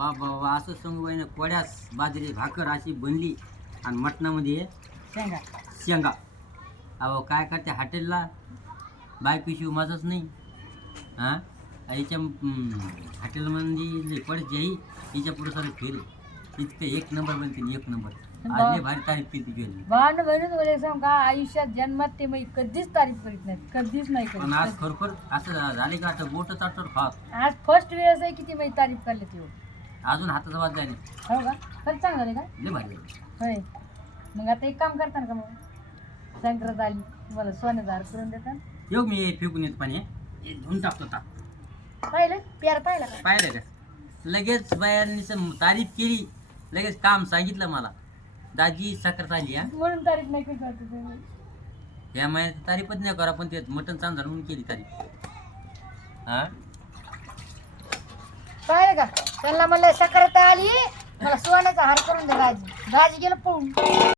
बाबा बाबा असं सांगू आहे ना, कोड्यास बाजरी भाकर अशी बनली आणि मटणामध्ये शेंगा. शेंगा. अहो काय करते हॉटेलला बायकोशिवाय माझंच नाही. हां याच्या हॉटेलमध्ये पडत जाई तिच्या पुढं सारं फेल इतकं एक नंबर बनते एक नंबर. आज लय भारी तारीफ केली गेली. भांड म्हणून मला सांग का आयुष्यात जन्मात ते मी कधीच तारीफ करीत नाही, कधीच नाही पण आज करीत. खरोखर असं झाले का आता बोट चाटवर खात आज फर्स्ट वेळेस आहे की ती मी तारीफ करली ती. अजून हाताचा वाज जाणे हो का? खरंच चांगलं झाले का? लय भारी झाली. होय. मग आता एक काम करता का मग संक्रांत आली मला सोन्याचा हार करून देता. येऊ मी फेकून येत पाणी हे धुवून टाकतो ताक. पाहिलं प्यार पाहिला का? पाहिलं का लगेच बायांनी तारीफ केली लगेच काम सांगितलं मला दाजी साखर आली हा म्हणून तारीफ नाही करीत वाटतं तुम्ही. या महिन्यात तारीफच नाही करा पण ते मटण चांगलं म्हणून केली तारीफ. हा पाहिलं का त्यांना म्हणलं संक्रांत आली मला सोन्याचा हार करून दे दाजी. दाजी गेलं पळून.